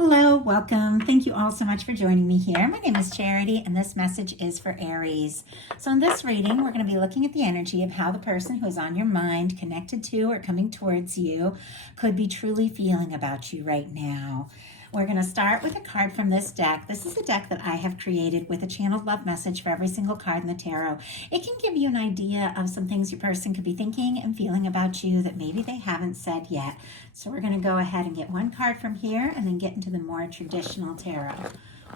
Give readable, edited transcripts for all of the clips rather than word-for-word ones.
Hello, welcome. Thank you all so much for joining me here. My name is Charity, and this message is for Aries. So in this reading, we're going to be looking at the energy of how the person who is on your mind, connected to, or coming towards you could be truly feeling about you right now. We're going to start with a card from this deck. This is a deck that I have created with a channeled love message for every single card in the tarot. It can give you an idea of some things your person could be thinking and feeling about you that maybe they haven't said yet. So we're going to go ahead and get one card from here and then get into the more traditional tarot.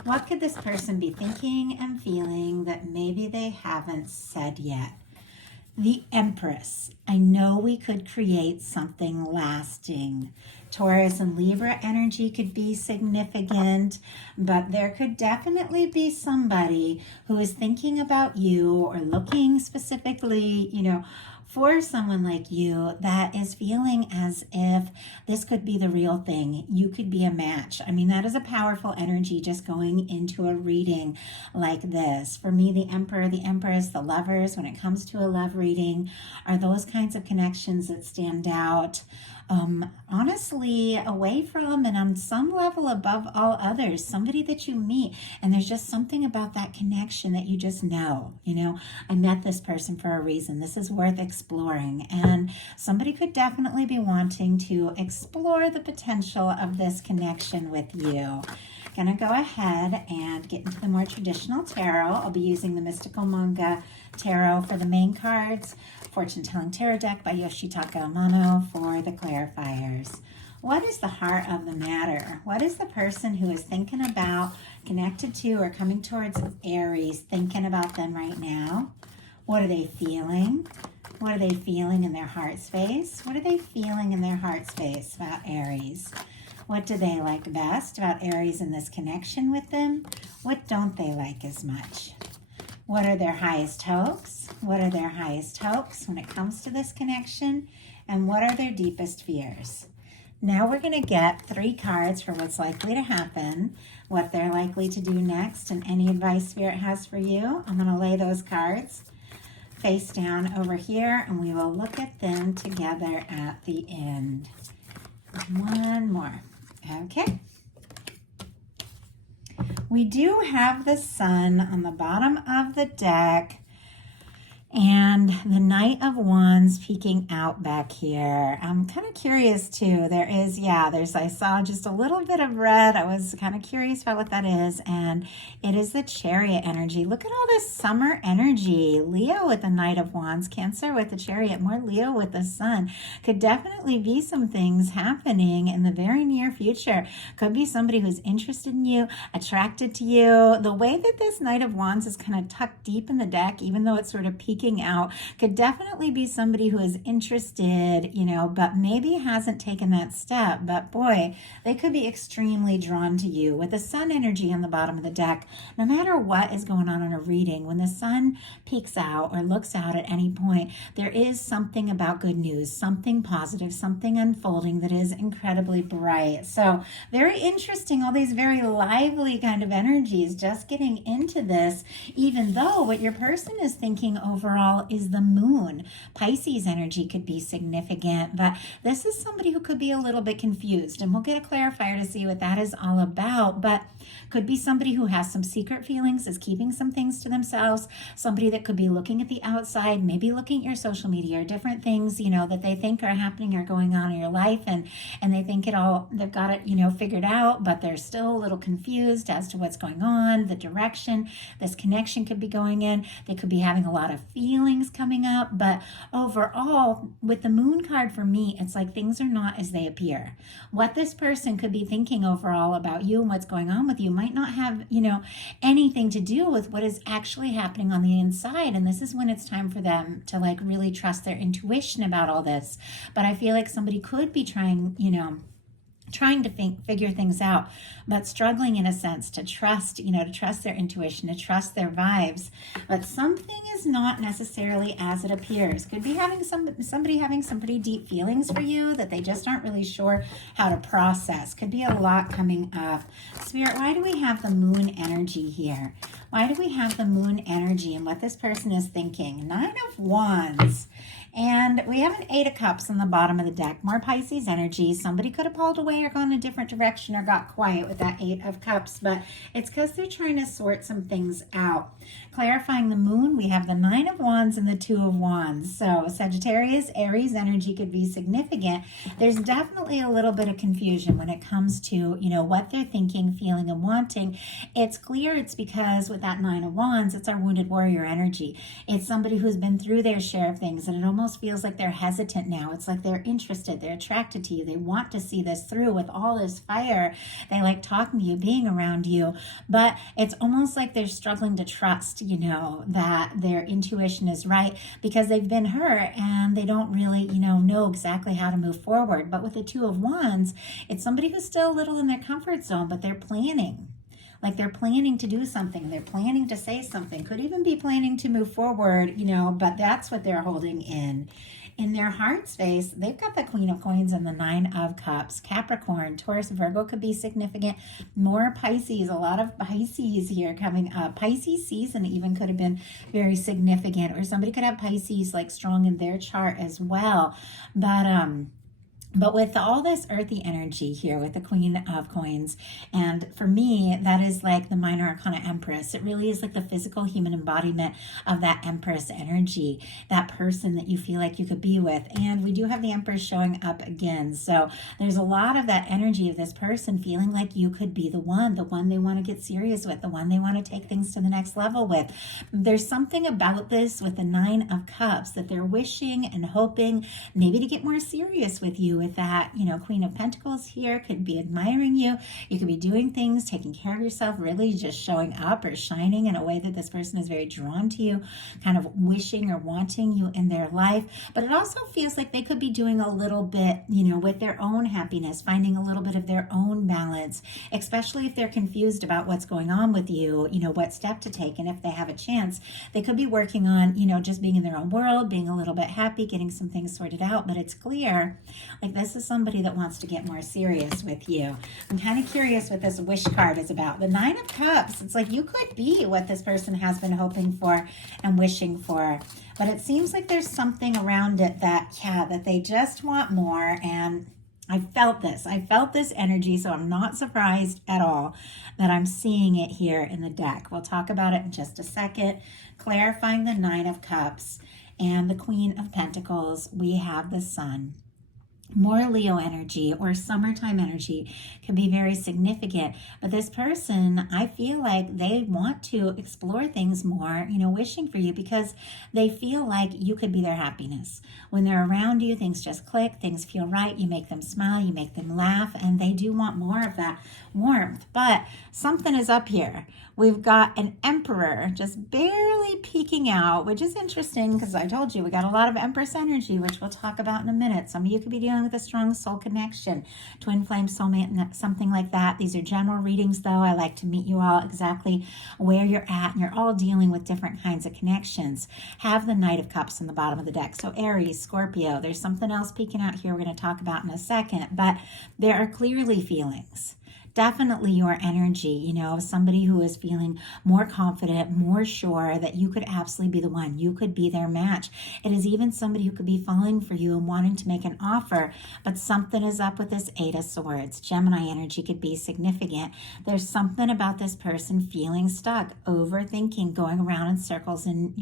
What could this person be thinking and feeling that maybe they haven't said yet? The Empress. I know we could create something lasting. Taurus and Libra energy could be significant, but there could definitely be somebody who is thinking about you or looking specifically, for someone like you that is feeling as if this could be the real thing. You could be a match. I mean, that is a powerful energy just going into a reading like this. For me, the Emperor, the Empress, the Lovers, when it comes to a love reading, are those kinds of connections that stand out. Honestly, away from and on some level above all others, somebody that you meet, and there's just something about that connection that you just know, I met this person for a reason. This is worth exploring, and somebody could definitely be wanting to explore the potential of this connection with you. Gonna go ahead and get into the more traditional tarot. I'll be using the Mystical Manga Tarot for the main cards, Fortune Telling Tarot Deck by Yoshitaka Amano for the clarifiers. What is the heart of the matter? What is the person who is thinking about, connected to, or coming towards Aries, thinking about them right now? What are they feeling? What are they feeling in their heart space? What are they feeling in their heart space about Aries? What do they like best about Aries in this connection with them? What don't they like as much? What are their highest hopes? What are their highest hopes when it comes to this connection? And what are their deepest fears? Now we're going to get 3 cards for what's likely to happen, what they're likely to do next, and any advice Spirit has for you. I'm going to lay those cards face down over here, and we will look at them together at the end. One more. Okay. We do have the Sun on the bottom of the deck and the Knight of Wands peeking out back here. I'm kind of curious too. I saw just a little bit of red. I was kind of curious about what that is. And it is the Chariot energy. Look at all this summer energy. Leo with the Knight of Wands, Cancer with the Chariot, more Leo with the Sun. Could definitely be some things happening in the very near future. Could be somebody who's interested in you, attracted to you. The way that this Knight of Wands is kind of tucked deep in the deck, even though it's sort of peeking out, could definitely be somebody who is interested, but maybe hasn't taken that step. But boy, they could be extremely drawn to you. With the Sun energy on the bottom of the deck, no matter what is going on in a reading, when the Sun peeks out or looks out at any point, there is something about good news, something positive, something unfolding that is incredibly bright. So very interesting, all these very lively kind of energies just getting into this, even though what your person is thinking overall is the Moon. Pisces energy could be significant, but this is somebody who could be a little bit confused, and we'll get a clarifier to see what that is all about. But could be somebody who has some secret feelings, is keeping some things to themselves, somebody that could be looking at the outside, maybe looking at your social media or different things, that they think are happening or going on in your life, and they think they've got it, figured out, but they're still a little confused as to what's going on, the direction this connection could be going in. They could be having a lot of feelings coming up, but overall, with the Moon card, for me, it's like things are not as they appear. What this person could be thinking overall about you and what's going on with you might not have, anything to do with what is actually happening on the inside. And this is when it's time for them to really trust their intuition about all this. But I feel like somebody could be trying to figure things out, but struggling in a sense to trust, to trust their intuition, to trust their vibes. But something is not necessarily as it appears. Could be having somebody having some pretty deep feelings for you that they just aren't really sure how to process. Could be a lot coming up. Spirit, why do we have the Moon energy here? Why do we have the Moon energy and what this person is thinking? 9 of Wands. And we have an Eight of Cups on the bottom of the deck. More Pisces energy. Somebody could have pulled away or gone a different direction or got quiet with that Eight of Cups, but it's because they're trying to sort some things out. Clarifying the moon, we have the Nine of Wands and the Two of Wands. So Sagittarius, Aries energy could be significant. There's definitely a little bit of confusion when it comes to, what they're thinking, feeling, and wanting. It's clear it's because with that Nine of Wands, it's our wounded warrior energy. It's somebody who's been through their share of things, and it almost feels like they're hesitant now. It's like they're interested, they're attracted to you, they want to see this through with all this fire. They like talking to you, being around you, but it's almost like they're struggling to trust, that their intuition is right because they've been hurt and they don't really, know exactly how to move forward. But with the Two of Wands, it's somebody who's still a little in their comfort zone, but they're planning. Like they're planning to do something. They're planning to say something. Could even be planning to move forward, but that's what they're holding in. In their heart space, they've got the Queen of Coins and the Nine of Cups. Capricorn, Taurus, Virgo could be significant. More Pisces, a lot of Pisces here coming up. Pisces season even could have been very significant, or somebody could have Pisces like strong in their chart as well. But with all this earthy energy here with the Queen of Coins, and for me, that is like the minor arcana Empress. It really is like the physical human embodiment of that Empress energy, that person that you feel like you could be with. And we do have the Empress showing up again. So there's a lot of that energy of this person feeling like you could be the one they want to get serious with, the one they want to take things to the next level with. There's something about this with the Nine of Cups that they're wishing and hoping maybe to get more serious with you. With that, Queen of Pentacles here could be admiring you. You could be doing things, taking care of yourself, really just showing up or shining in a way that this person is very drawn to you, kind of wishing or wanting you in their life. But it also feels like they could be doing a little bit, with their own happiness, finding a little bit of their own balance, especially if they're confused about what's going on with you, what step to take. And if they have a chance, they could be working on, just being in their own world, being a little bit happy, getting some things sorted out. But it's clear, like this is somebody that wants to get more serious with you. I'm kind of curious what this wish card is about. The Nine of Cups, it's like you could be what this person has been hoping for and wishing for. But it seems like there's something around it that they just want more. And I felt this energy, so I'm not surprised at all that I'm seeing it here in the deck. We'll talk about it in just a second. Clarifying the Nine of Cups and the Queen of Pentacles, we have the Sun. More Leo energy or summertime energy can be very significant. But this person, I feel like they want to explore things more, wishing for you because they feel like you could be their happiness. When they're around you, things just click, things feel right. You make them smile, you make them laugh, and they do want more of that warmth. But something is up here. We've got an Emperor just barely peeking out, which is interesting because I told you we got a lot of Empress energy, which we'll talk about in a minute. Some of you could be dealing with a strong soul connection, twin flame, soulmate, something like that. These are general readings, though. I like to meet you all exactly where you're at, and you're all dealing with different kinds of connections. Have the Knight of Cups in the bottom of the deck. So Aries, Scorpio, there's something else peeking out here we're going to talk about in a second, but there are clearly feelings. Definitely your energy, somebody who is feeling more confident, more sure that you could absolutely be the one. You could be their match. It is even somebody who could be falling for you and wanting to make an offer, but something is up with this Eight of Swords. Gemini energy could be significant. There's something about this person feeling stuck, overthinking, going around in circles in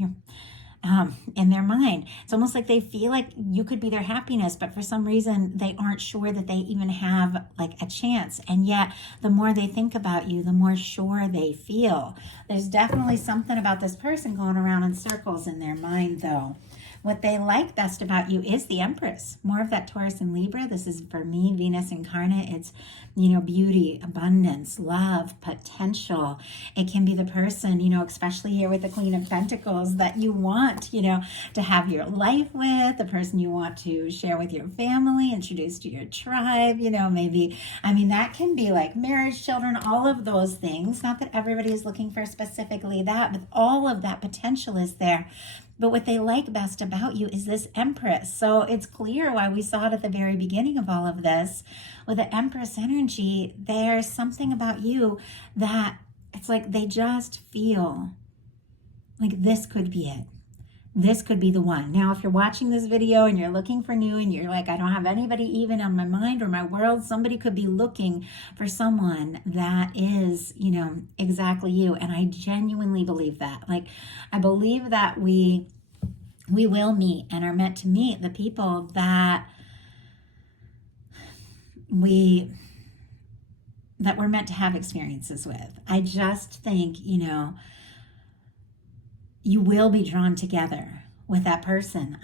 their mind. It's almost like they feel like you could be their happiness, but for some reason they aren't sure that they even have like a chance. And yet the more they think about you, the more sure they feel. There's definitely something about this person going around in circles in their mind, though. What they like best about you is the Empress. More of that Taurus and Libra. This is, for me, Venus incarnate. It's, beauty, abundance, love, potential. It can be the person, especially here with the Queen of Pentacles that you want, to have your life with, the person you want to share with your family, introduce to your tribe, maybe. That can be like marriage, children, all of those things. Not that everybody is looking for specifically that, but all of that potential is there. But what they like best about you is this Empress. So it's clear why we saw it at the very beginning of all of this. With the Empress energy, there's something about you that it's like they just feel like this could be it. this could be the one. Now, if you're watching this video and you're looking for new and you're like, I don't have anybody even on my mind or my world, somebody could be looking for someone that is, you know, exactly you. And I genuinely believe that. Like, I believe that we will meet and are meant to meet the people that we're meant to have experiences with. I just think, you know, you will be drawn together with that person.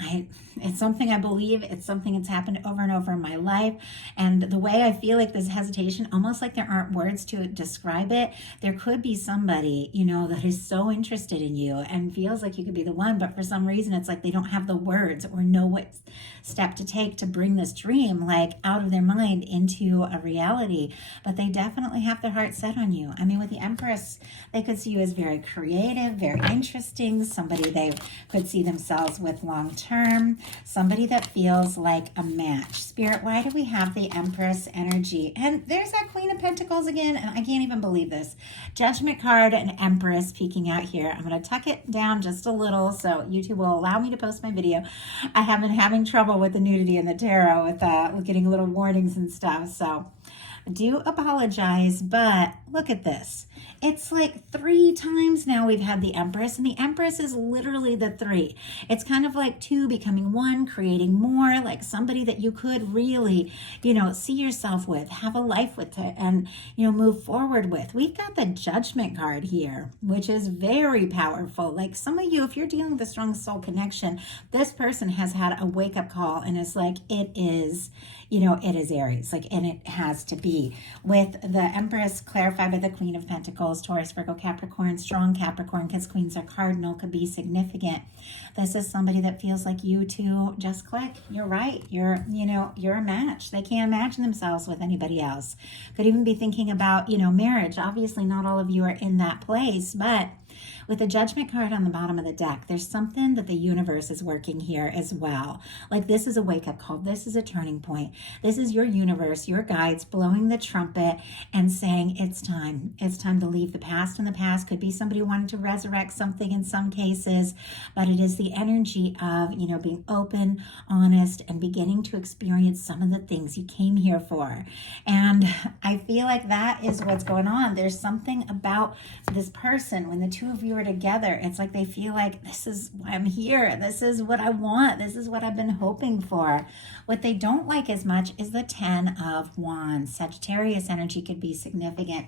It's something I believe. It's something that's happened over and over in my life. And the way I feel like this hesitation, almost like there aren't words to describe it, there could be somebody, you know, that is so interested in you and feels like you could be the one, but for some reason it's like they don't have the words or know what step to take to bring this dream like out of their mind into a reality. But they definitely have their heart set on you. I mean, with the Empress, they could see you as very creative, very interesting, somebody they could see themselves with long term, somebody that feels like a match. Spirit, why do we have the Empress energy? And there's that Queen of Pentacles again, and I can't even believe this. Judgment card and Empress peeking out here. I'm going to tuck it down just a little so YouTube will allow me to post my video. I have been having trouble with the nudity in the tarot with getting little warnings and stuff, so I do apologize, but look at this. It's like 3 times now we've had the Empress, and the Empress is literally the 3. It's kind of like 2 becoming 1, creating more, like somebody that you could really, you know, see yourself with, have a life with, and, you know, move forward with. We've got the Judgment card here, which is very powerful. Like some of you, if you're dealing with a strong soul connection, this person has had a wake-up call, and it's like, it is, you know, it is Aries, like, and it has to be. With the Empress clarified by the Queen of Pentacles, Taurus, Virgo, Capricorn, strong Capricorn, because queens are cardinal, could be significant. This is somebody that feels like you two just click. You're right. You're a match. They can't imagine themselves with anybody else. Could even be thinking about, you know, marriage. Obviously, not all of you are in that place, but with the Judgment card on the bottom of the deck, there's something that the universe is working here as well. Like this is a wake-up call. This is a turning point. This is your universe, your guides blowing the trumpet and saying it's time. It's time to leave the past in the past. Could be somebody wanting to resurrect something in some cases, but it is the energy of, you know, being open, honest, and beginning to experience some of the things you came here for. And I feel like that is what's going on. There's something about this person when the two of you are together. It's like they feel like this is why I'm here. This is what I want. This is what I've been hoping for. What they don't like as much is the 10 of Wands. Sagittarius energy could be significant.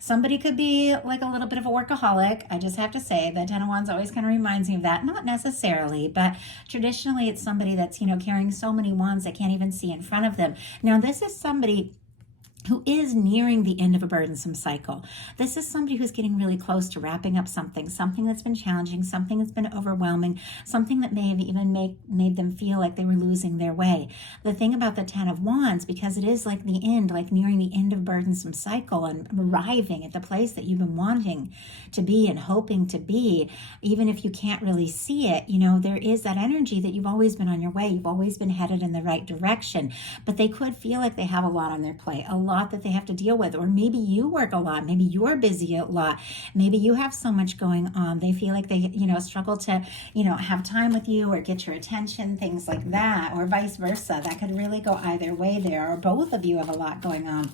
Somebody could be like a little bit of a workaholic. I just have to say that 10 of Wands always kind of reminds me of that. Not necessarily, but traditionally it's somebody that's, you know, carrying so many wands they can't even see in front of them. Now this is somebody who is nearing the end of a burdensome cycle. This is somebody who's getting really close to wrapping up something that's been challenging, something that's been overwhelming, something that may have even made them feel like they were losing their way. The thing about the 10 of Wands, because it is like the end, like nearing the end of burdensome cycle and arriving at the place that you've been wanting to be and hoping to be, even if you can't really see it, you know, there is that energy that you've always been on your way. You've always been headed in the right direction, but they could feel like they have a lot on their plate, a lot that they have to deal with. Or maybe you work a lot, maybe you're busy a lot, maybe you have so much going on they feel like they, you know, struggle to, you know, have time with you or get your attention, things like that, or vice versa. That could really go either way there, or both of you have a lot going on.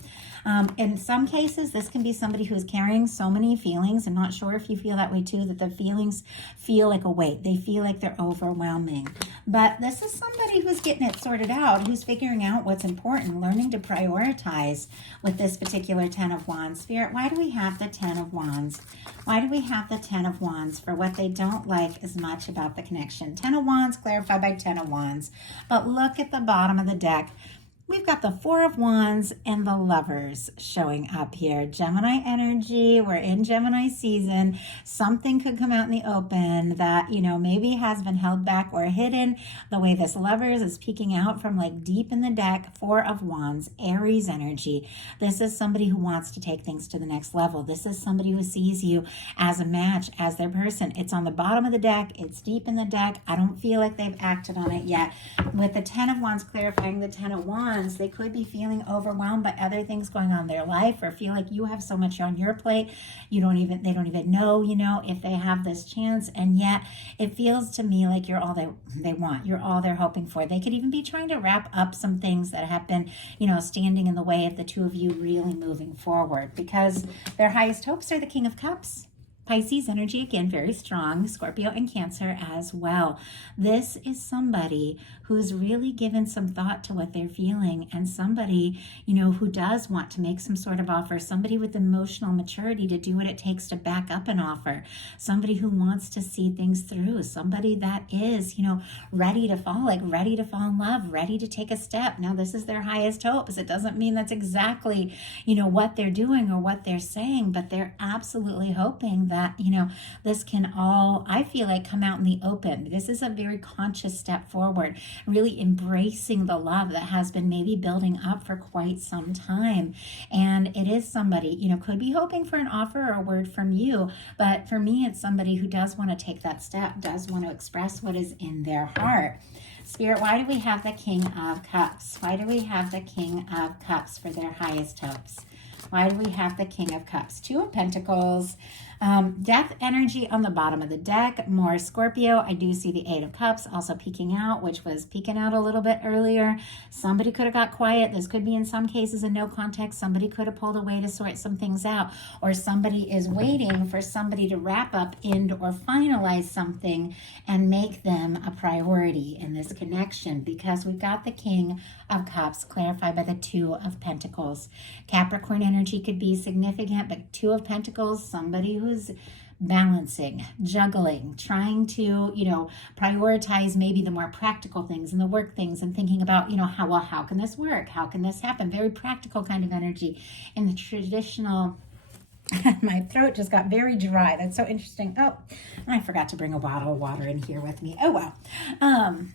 In some cases, this can be somebody who's carrying so many feelings. I'm not sure if you feel that way too, that the feelings feel like a weight. They feel like they're overwhelming. But this is somebody who's getting it sorted out, who's figuring out what's important, learning to prioritize with this particular 10 of Wands. Spirit, why do we have the 10 of Wands? Why do we have the 10 of Wands for what they don't like as much about the connection? 10 of Wands clarified by 10 of Wands. But look at the bottom of the deck. We've got the 4 of Wands and the Lovers showing up here. Gemini energy. We're in Gemini season. Something could come out in the open that, you know, maybe has been held back or hidden. The way this Lovers is peeking out from like deep in the deck. 4 of Wands, Aries energy. This is somebody who wants to take things to the next level. This is somebody who sees you as a match, as their person. It's on the bottom of the deck. It's deep in the deck. I don't feel like they've acted on it yet. With the 10 of Wands clarifying the 10 of Wands, Wands, they could be feeling overwhelmed by other things going on in their life, or feel like you have so much on your plate, they don't even know, if they have this chance. And yet it feels to me like you're all they want. You're all they're hoping for. They could even be trying to wrap up some things that have been, standing in the way of the two of you really moving forward, because their highest hopes are the King of Cups. Pisces energy, again, very strong. Scorpio and Cancer as well. This is somebody who's really given some thought to what they're feeling, and somebody, who does want to make some sort of offer, somebody with emotional maturity to do what it takes to back up an offer, somebody who wants to see things through, somebody that is, ready to fall in love, ready to take a step. Now, this is their highest hopes. It doesn't mean that's exactly, what they're doing or what they're saying, but they're absolutely hoping that, this can all, I feel like, come out in the open. This is a very conscious step forward, really embracing the love that has been maybe building up for quite some time. And it is somebody, could be hoping for an offer or a word from you, but for me, it's somebody who does want to take that step, does want to express what is in their heart. Spirit, why do we have the King of Cups? Why do we have the King of Cups for their highest hopes? Why do we have the King of Cups? Two of Pentacles, death energy on the bottom of the deck, more Scorpio. I do see the Eight of Cups also peeking out, which was peeking out a little bit earlier. Somebody could have got quiet. This could be in some cases in no context. Somebody could have pulled away to sort some things out, or somebody is waiting for somebody to wrap up, end, or finalize something and make them a priority in this connection, because we've got the King of Cups clarified by the Two of Pentacles. Capricorn energy could be significant, but Two of Pentacles, somebody who's balancing, juggling, trying to, prioritize maybe the more practical things and the work things, and thinking about, how can this work? How can this happen? Very practical kind of energy. In the traditional, my throat just got very dry. That's so interesting. Oh, and I forgot to bring a bottle of water in here with me. Oh, well.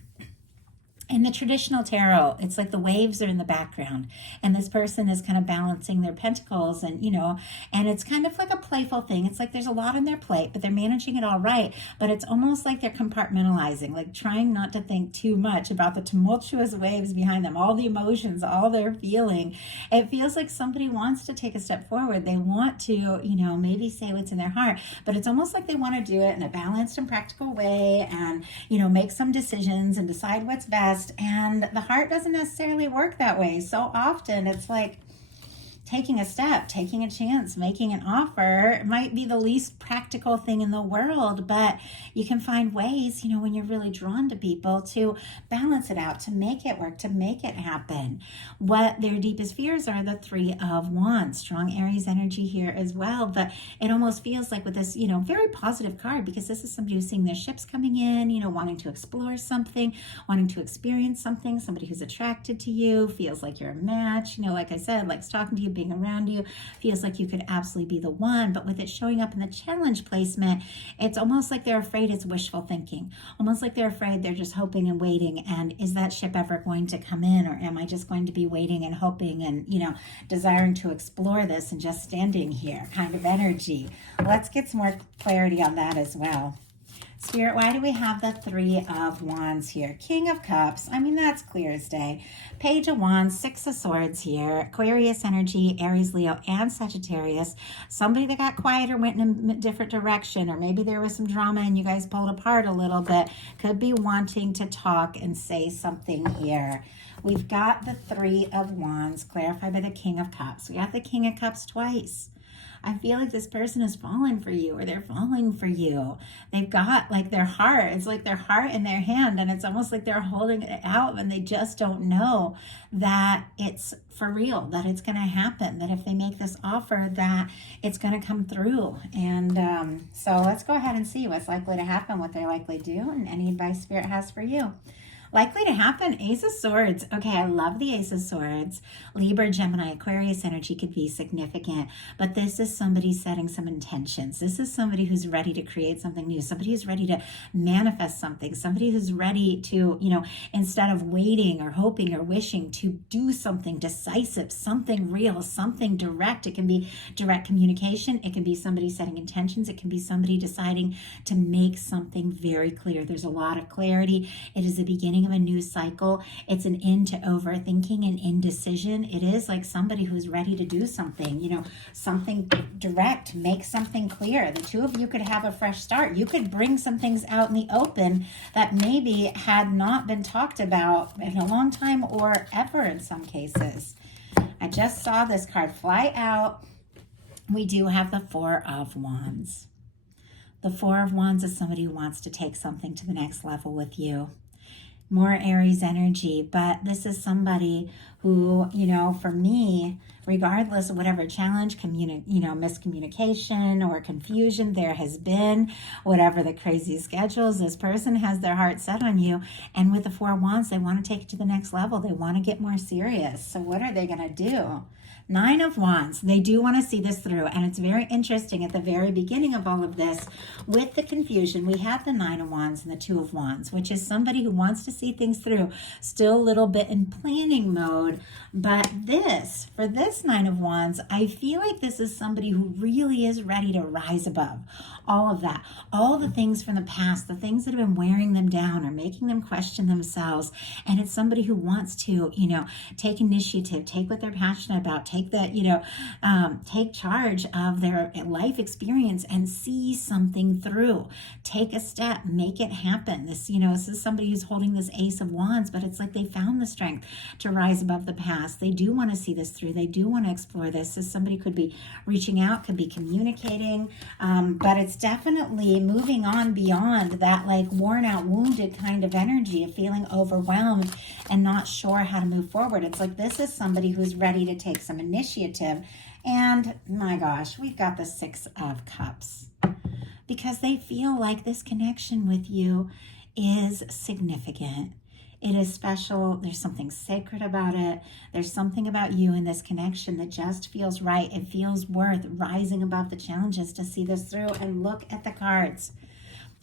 In the traditional tarot, it's like the waves are in the background, and this person is kind of balancing their pentacles, and and it's kind of like a playful thing. It's like there's a lot on their plate, but they're managing it all right. But it's almost like they're compartmentalizing, like trying not to think too much about the tumultuous waves behind them, all the emotions, all they're feeling. It feels like somebody wants to take a step forward. They want to, maybe say what's in their heart, but it's almost like they want to do it in a balanced and practical way, and, make some decisions and decide what's best. And the heart doesn't necessarily work that way. So often it's like taking a step, taking a chance, making an offer. It might be the least practical thing in the world, but you can find ways, when you're really drawn to people, to balance it out, to make it work, to make it happen. What their deepest fears are, the Three of Wands. Strong Aries energy here as well, but it almost feels like with this, very positive card, because this is somebody who's seeing their ships coming in, wanting to explore something, wanting to experience something, somebody who's attracted to you, feels like you're a match, like I said, likes talking to you, being around you, feels like you could absolutely be the one. But with it showing up in the challenge placement, it's almost like they're afraid it's wishful thinking, almost like they're afraid they're just hoping and waiting, and is that ship ever going to come in, or am I just going to be waiting and hoping and desiring to explore this and just standing here kind of energy. Let's get some more clarity on that as well. Spirit, why do we have the Three of Wands here? King of Cups, that's clear as day. Page of Wands, Six of Swords here. Aquarius energy, Aries, Leo, and Sagittarius. Somebody that got quiet or went in a different direction, or maybe there was some drama and you guys pulled apart a little bit, could be wanting to talk and say something here. We've got the Three of Wands clarified by the King of Cups. We got the King of Cups twice. I feel like this person is falling for you, or they're falling for you. They've got like their heart. It's like their heart in their hand, and it's almost like they're holding it out, and they just don't know that it's for real, that it's going to happen, that if they make this offer, that it's going to come through. And so let's go ahead and see what's likely to happen, what they're likely to do, and any advice Spirit has for you. Likely to happen, Ace of Swords. Okay, I love the Ace of Swords. Libra, Gemini, Aquarius energy could be significant, but this is somebody setting some intentions. This is somebody who's ready to create something new, somebody who's ready to manifest something, somebody who's ready to, instead of waiting or hoping or wishing, to do something decisive, something real, something direct. It can be direct communication. It can be somebody setting intentions. It can be somebody deciding to make something very clear. There's a lot of clarity. It is the beginning beginning of a new cycle. It's an end to overthinking and indecision. It is like somebody who's ready to do something, something direct, make something clear. The two of you could have a fresh start. You could bring some things out in the open that maybe had not been talked about in a long time or ever in some cases. I just saw this card fly out. We do have the Four of Wands. The Four of Wands is somebody who wants to take something to the next level with you. More Aries energy, but this is somebody who, for me, regardless of whatever challenge, miscommunication or confusion there has been, whatever the crazy schedules, this person has their heart set on you. And with the Four of Wands, they want to take it to the next level. They want to get more serious. So what are they going to do? Nine of Wands. They do want to see this through. And it's very interesting at the very beginning of all of this, with the confusion, we have the Nine of Wands and the Two of Wands, which is somebody who wants to see things through, still a little bit in planning mode. But for this Nine of Wands, I feel like this is somebody who really is ready to rise above all of that, all the things from the past, the things that have been wearing them down or making them question themselves. And it's somebody who wants to, take initiative, take what they're passionate about, take charge of their life experience and see something through. Take a step, make it happen. This is somebody who's holding this Ace of Wands, but it's like they found the strength to rise above the past. They do want to see this through. They do want to explore this. So somebody could be reaching out, could be communicating, but it's definitely moving on beyond that like worn out, wounded kind of energy of feeling overwhelmed and not sure how to move forward. It's like this is somebody who's ready to take some initiative. And my gosh, we've got the Six of Cups, because they feel like this connection with you is significant. It is special. There's something sacred about it. There's something about you in this connection that just feels right. It feels worth rising above the challenges to see this through. And look at the cards.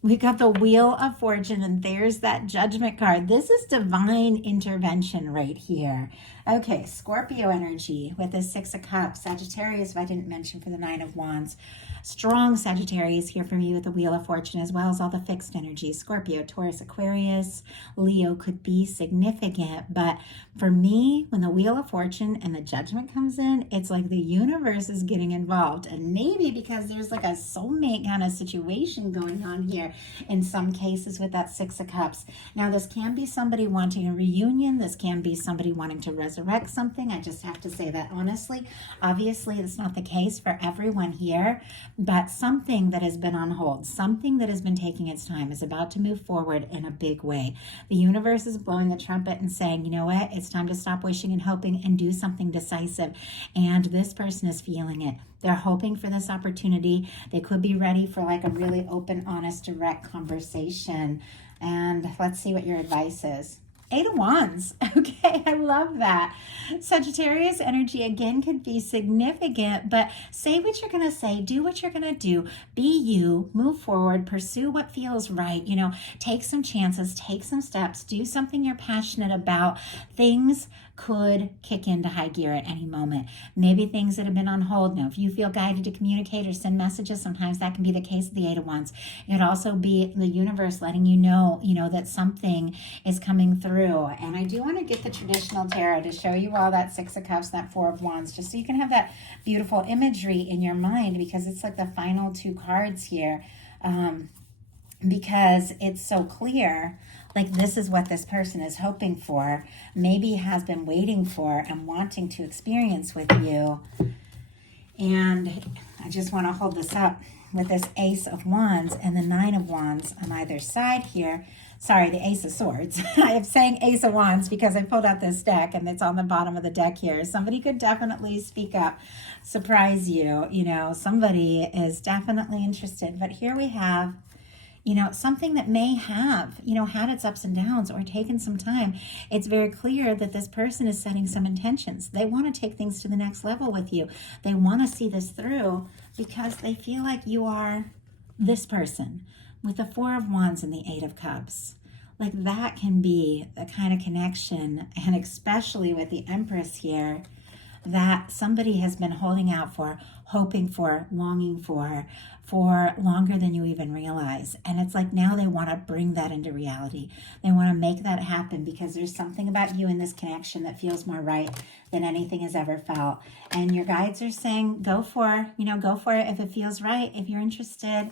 We got the Wheel of Fortune, and there's that Judgment card. This is divine intervention right here. Okay, Scorpio energy with the Six of Cups. Sagittarius, if I didn't mention, for the Nine of Wands. Strong Sagittarius here from you with the Wheel of Fortune, as well as all the fixed energies. Scorpio, Taurus, Aquarius, Leo could be significant. But for me, when the Wheel of Fortune and the Judgment comes in, it's like the universe is getting involved. And maybe because there's like a soulmate kind of situation going on here in some cases with that Six of Cups. Now, this can be somebody wanting a reunion. This can be somebody wanting to resurrect something. I just have to say that honestly. Obviously, it's not the case for everyone here, but something that has been on hold, something that has been taking its time is about to move forward in a big way. The universe is blowing the trumpet and saying, you know what? It's time to stop wishing and hoping and do something decisive. And this person is feeling it. They're hoping for this opportunity. They could be ready for like a really open, honest, direct conversation. And let's see what your advice is. Eight of Wands. Okay, I love that. Sagittarius energy again could be significant, but say what you're going to say, do what you're going to do, be you, move forward, pursue what feels right, take some chances, take some steps, do something you're passionate about. Things could kick into high gear at any moment. Maybe things that have been on hold. Now, if you feel guided to communicate or send messages, sometimes that can be the case of the Eight of Wands. It could also be the universe letting you know, that something is coming through. And I do want to get the traditional tarot to show you all that Six of Cups, that Four of Wands, just so you can have that beautiful imagery in your mind, because it's like the final two cards here. Because it's so clear, like this is what this person is hoping for, maybe has been waiting for and wanting to experience with you. And I just want to hold this up with this Ace of Wands and the Nine of Wands on either side here. Sorry, the Ace of Swords. I am saying Ace of Wands because I pulled out this deck and it's on the bottom of the deck here. Somebody could definitely speak up, surprise you. Somebody is definitely interested. But here we have something that may have, had its ups and downs or taken some time. It's very clear that this person is setting some intentions. They want to take things to the next level with you. They want to see this through because they feel like you are this person with the Four of Wands and the Eight of Cups. Like that can be the kind of connection, and especially with the Empress here, that somebody has been holding out for, hoping for, longing for longer than you even realize. And it's like now they want to bring that into reality. They want to make that happen because there's something about you in this connection that feels more right than anything has ever felt. And your guides are saying, go for, go for it if it feels right. If you're interested,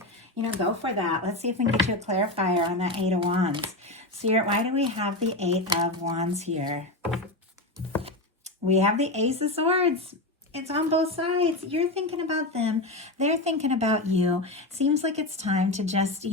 go for that. Let's see if we can get you a clarifier on that Eight of Wands. Spirit, why do we have the Eight of Wands here? We have the Ace of Swords. It's on both sides. You're thinking about them. They're thinking about you. Seems like it's time to just,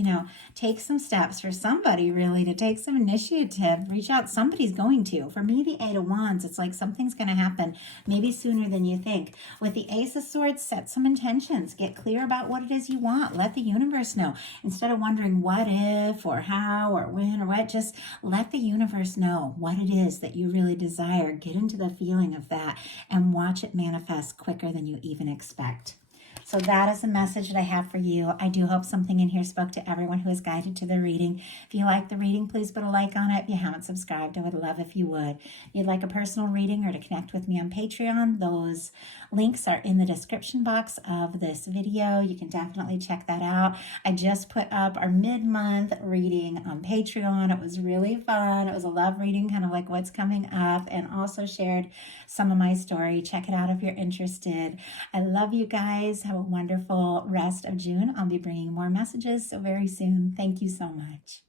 take some steps for somebody really to take some initiative. Reach out. Somebody's going to. For me, the Eight of Wands, it's like something's going to happen maybe sooner than you think. With the Ace of Swords, set some intentions. Get clear about what it is you want. Let the universe know. Instead of wondering what if or how or when or what, just let the universe know what it is that you really desire. Get into the feeling of that and watch it manifest quicker than you even expect. So that is the message that I have for you. I do hope something in here spoke to everyone who is guided to the reading. If you like the reading, please put a like on it. If you haven't subscribed, I would love if you would. If you'd like a personal reading or to connect with me on Patreon, those links are in the description box of this video. You can definitely check that out. I just put up our mid-month reading on Patreon. It was really fun. It was a love reading, kind of like what's coming up, and also shared some of my story. Check it out if you're interested. I love you guys. Have a wonderful rest of June. I'll be bringing more messages so very soon. Thank you so much.